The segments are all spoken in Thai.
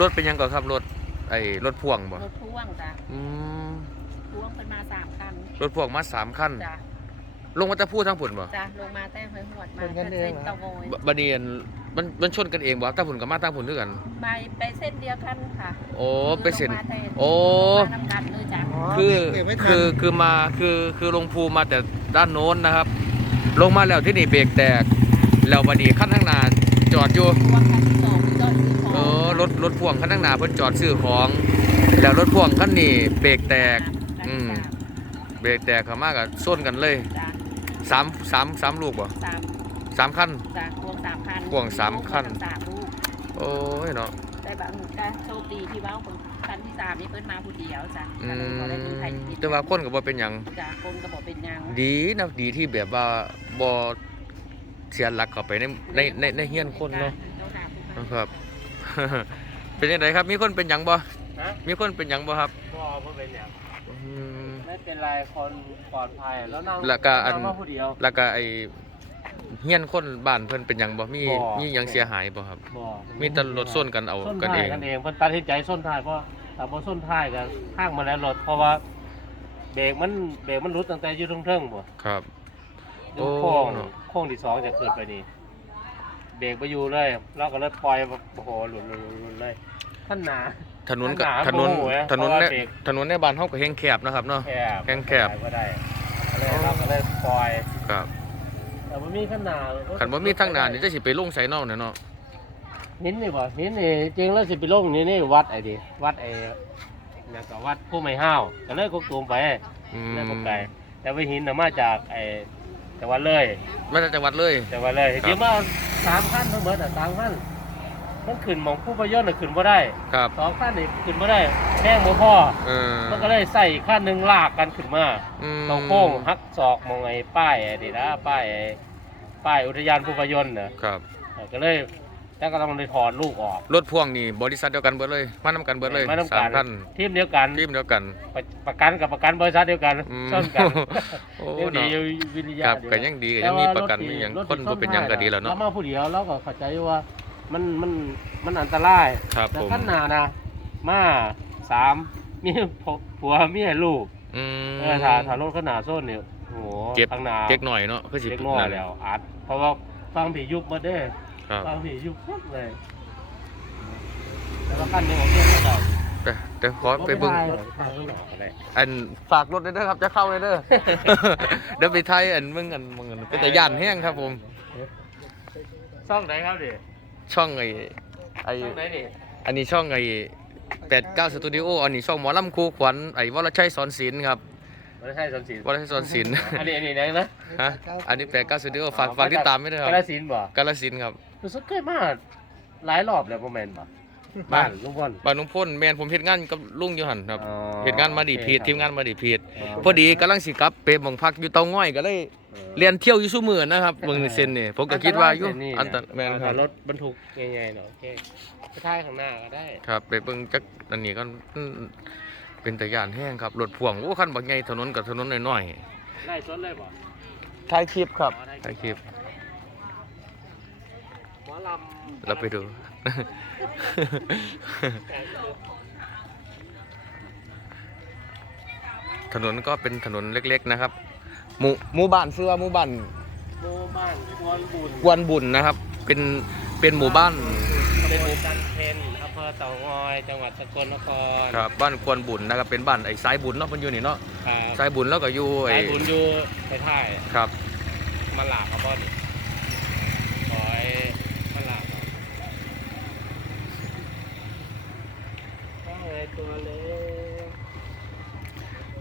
รถเป็นหยังก่อนครับรถไอ้รถพ่วงบ่รถพ่วงจ้ะอืมพ่วงเป็นมาสามคันรถพ่วงมาสามคันจ้ะลงมาแตะพูดทั้งผุนบ่จ้ะลงมาแต่หอยหวดมาเป็นกันเองส้นเหรอเตะโวยบบัดนี้อันมันมันชนกันเองบ่ทั้งผุนกับมาทั้งผุนด้วยกันไปไปเส้นเดียวกันค่ะ โอ้ไปเซ็นลงมาแต่โอ้ลงมาน้ำกันเลยจ้ะคือเก็บไว้ทันคือคือมาคือคือลงภูมาแต่ด้านโน้นนะครับ ลงมาแล้วที่นี่เบรกแตกแล้วบัดนี้คันข้างหน้าจอดอยู่ รถรถพ่วงคันข้างหน้าเพิ่นจอดซื้อของ แล้วรถพ่วงคันนี้เบรกแตก อืมเบรกแตกเข้ามาก็ส้นกันเลยจ้ะสามสามสามลูกบ่สามสามคัน จ้ะพ่วงสามคันพ่วงสามคันสามลูกโอ้ยเนาะ แต่บางแต่โชคดีที่ว่าคนคันที่สามนี่เพิ่นมาผู้เดียวจ้ะอืก็เลยบ่ได้มีใครมผิดแต่ว่าคนก็บ่เป็นหยัง จ้ะคนก็บอกเป็นหยังดีนะดีที่แบบว่าบ่เสียหลักเข้าไปในในในในเฮียนคนเนาะนะครับ เป็นยังไงครับ มีคนเป็นหยังบ่ฮะมีคนเป็นหยังบ่ครับก็บ่เป็นอย่างอืม ไม่เป็นไรคนปลอดภัยแล้วนั่งแล้วก็อัน งมาผู้เดียว แล้วก็ไอเฮียนคนบ้านเพิ่นเป็นหยังบ่มีบ่ มีหยังเสียหายบ่ครับบ่มีแต่รถส้นกันเอาส้นกันท้าเอยงกันเองเพิ่นตัดสินใจส้นท้ายเพราะถ้าบ่ส้นท้ายก็ข้างมาแล้วรถเพราะว่าเบรกมันเบรกมันรุดตั้งแต่อยู่เทิงๆบ่ครับ อยู่โอ้โค้งเนอะ โค้งที่สองจะเกิดไปนี่ เบรกไปอยู่เลยเราก็เลยปล่อยโอ้โหหลุดหลุดหลุดหลุดเลยท่านหนา ถนนก็หนาถนนโมโหนะถนนเพราะว่าเนี่ยเบรก ถนนในบ้านเฮาก็แห้งแคบนะครับเนาะ แคบแคบแคบ ก็ได้ก็เลยเราก็เลยปล่อยครับแต่มันมีขนาดคันบ่มีทางหน้านี่จะสิไปลงไสเนาะเนี่ยเนาะนิ้นนี่บ่นิ้นนี่จริงแล้วสิไปลงนี่นี่วัดไอ้ดิวัดไอ้นั่นก็วัดผู้ไม่ห้าวก็เลยกกตูมไปอืมเลยบ่ไกลแต่ว่าหินน่ะมาจากไอ้จังหวัดเลย มาจากจังหวัดเลย จังหวัดเลยครับจริงมา สามขั้นทั้งหมดอะสามขั้นมันขึ้นหมองผู้ประโยชน์น่ะขึ้นบ่ได้ครับสองขั้นนี่ขึ้นบ่ได้แห้งบ่พอเออมันก็เลยใส่อีกขั้นหนึงลากกันขึ้นมาอืมตรงโค้งหักศอกมองไอ้ป้ายไอ้นี่นะป้ายไอ้ป้ายอุทยานภูพยนต์น่ะครับเออก็เลย แล้วก็ต้องเลยถอดลูกออกรถพ่วงนี่บริษัทเดียวกันเบิดเลยมานํกันเบิดเลยมาทำสามการคันทีมเดียวกันทีมเดียวกัน ประประกันกับประกันบริษัทเดียวกันอืมชนกันโอ้เดี๋ยวดีเนาะวิทยาครับเดียวก็ยังดีก็ยังมีประกันมีหยังคนบ่เป็นหยังก็ดีแล้วเนาะเรามาผู้เดียวเราก็เข้าใจว่ามันมันมันอันตราย ครับแต่ผมขั้นหนานะมาสามมีผัวมีลูกอืม เออถ้าถ้ารถขนาดโซนเนี่ยโอ้โหเก็บ ข้างหน้าเก๊กหน่อยเนาะคือสิเล็กน้อยแล้วอัดเพราะว่าฟังผียุบมาเด้ ครับฟังผียุบปุ๊บเลยแล้วก็ขั้นหนึงของเที่ยงก็แต่แต่ขอไปเบิ่งถ่ายข้างนอกก็ได้อันฝากรถด้วยเด้อครับ จะเข้าเลยเด้อ เดี๋ยวไปไทยอันมึงอันมึงอันเป็นแต่ย่านแห้งครับผม ช่องไหนครับดิช่องไอ้ไอ้ช่องไหนดิอันนี้ช่องไอ้89สตูดิโออันนี้ช่องหมอลำครูขวัญไอ้วรชัยสอนศิลป์ครับไม่ใช่สมศรีวรชัยสอนศิลป์อันนี้อันนี้ไหนนะฮะอันนี้89สตูดิโอฝากฝากติดตามด้วยนะครับกาฬสินธุ์บ่กาฬสินธุ์ครับ รู้สึกเคยมาหลายรอบแล้วประมาณบ่บ้าบ้านนลุงพล บ้านหลวงพ่นแมนผมเฮ็ดงานกับลุงอยู่หั่นครับอ๋อเฮ็ดงานมาดีพีดโอเคครับ ทีมงานมาดีพีดอ๋อพอดีกำลังสิกลับไปหม่องพักอยู่เตาง่อยก็เลยเรียนเที่ยวอยู่ซุมื้อนะครับเบิ่งในเส้นนี่ผมก็คิดว่าอยู่อันตรแม่นครับรถบรรทุกใหญ่ๆเนาะโอเคไปท้ายข้างหน้าก็ได้ ครับไปเบิ่งจักอันนี้ก็อืมเป็นตะยานแห้งครับรถพ่วงโอ้คันบักใหญ่ถนนกับถนนน้อยไล่สดเลยบ่ๆถ่ายคลิปครับถ่ายคลิปห มอลำเราไปดู ถนนก็เป็นถนนเล็ก ๆ นะครับ หมู่หมู่บ้านชื่อว่าหมู่บ้านหมู่บ้านควนบุญกวนบุญนะครับ เป็นเป็นหมู่บ้านเป็นหมู่บ้านเพนอำเภอเต่างอย จังหวัดสกลนครครับบ้านกวนบุญนะครับ เป็นบ้านไอ้สายบุญเนาะมันอยู่นี่เนาะครับสายบุญแล้วก็อยู่ไอ้สายบุญอยู่ไปท้ายครับมาหลากครับบอลขอให้มาหลากครับว่าไงตัวเล็ก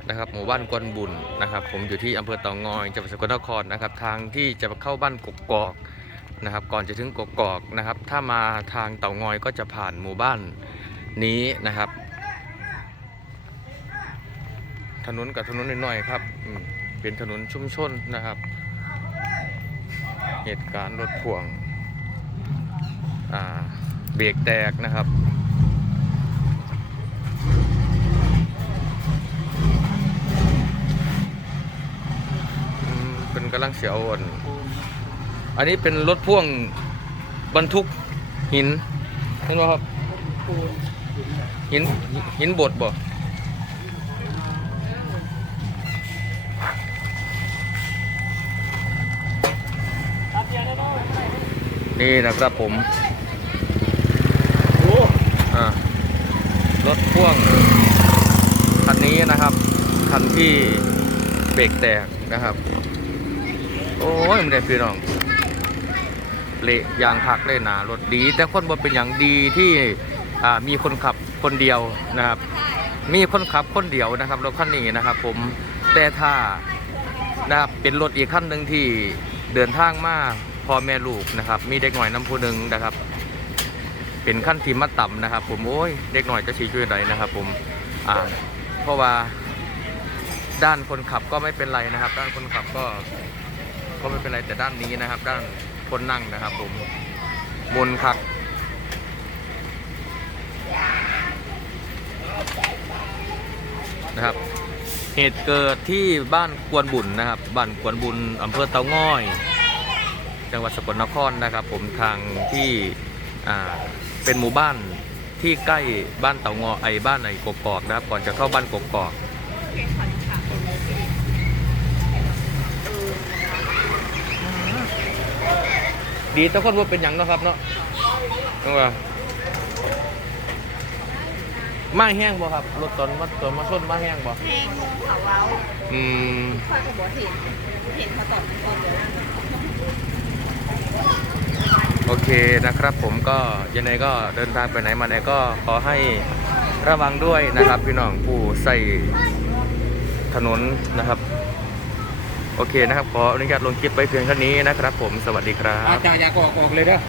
นะครับห มู่บ้านกวนบุญนะครับ ผมอยู่ที่อำเภอเต่างอยจังหวัดสกลนครนะครับ ทางที่จะเข้าบ้านกกอกนะครับ ก่อนจะถึงกกอกนะครับ ถ้ามาทางเต่างอยก็จะผ่านหมู่บ้านนี้นะครับ ถนนกับถนนน้อยๆครับเป็นถนนชุมชนนะครับ เหตุการณ์รถพ่วงเบรกแตกนะครับ อืมเป็นกำลังเสียอ่อนอันนี้เป็นรถพ่วงบรรทุกหินเห็นไหมครับหินหินบดบ่นี่นะครับผมรถพ่วงคันนี้นะครับ คันที่เบรกแตกนะครับ โอ้ยไมันได้พี่น้อง เละยางพักเลยหนารถดี แต่คนบ่เป็นอย่างดีที่มีคนขับคนเดียวนะครับ มีคนขับคนเดียวนะครับรถคันนี้นะครับ ผมแต่ถ้านะครับเป็นรถอีกคันหนึ่งที่เดินทางมาพ่อแม่ลูกนะครับ มีเด็กหน่อยน้ำผู้หนึ่งนะครับ เป็นขั้นที่มัดต่ำนะครับ ผมโอ้ยเด็กหน่อยจะชี้ช่วยใดนะครับ ผมอ่าเพราะว่าด้านคนขับก็ไม่เป็นไรนะครับ ด้านคนขับก็ ก็ไม่เป็นไรแต่ด้านนี้นะครับ ด้านคนนั่งนะครับ ผมมุนคักนะครับ เหตุเกิดที่บ้านกวนบุญนะครับ บ้านกวนบุญอำเภอเตาง่อย จังหวัดสกลนครนะครับ ผมทางที่อ่าเป็นหมู่บ้านที่ใกล้บ้านเตางอไอบ้านไอกกอกนะครับ ก่อนจะเข้าบ้านกกอก ดีแต่คนว่าเป็นอย่างเนาะครับเนาะจังว่ามาแห้งบ่ครับรถตอนมาตอนมาส้นมาแห้งบ่แห้งงงเขาเว้าอืมค่อยก็บอกเห็นเห็นเขาตอบเป็นคนเดียวโอเคนะครับ ผมก็ยังไงก็เดินทางไปไหนมาไหนก็ขอให้ระวังด้วยนะครับ พี่น้องผู้ใส่ถนนนะครับ โอเคนะครับ ขออนุญาตลงคลิปไปเพียงเท่านี้นะครับผมสวัสดีครับอาจารย์อยากออกออกเลยเด้อ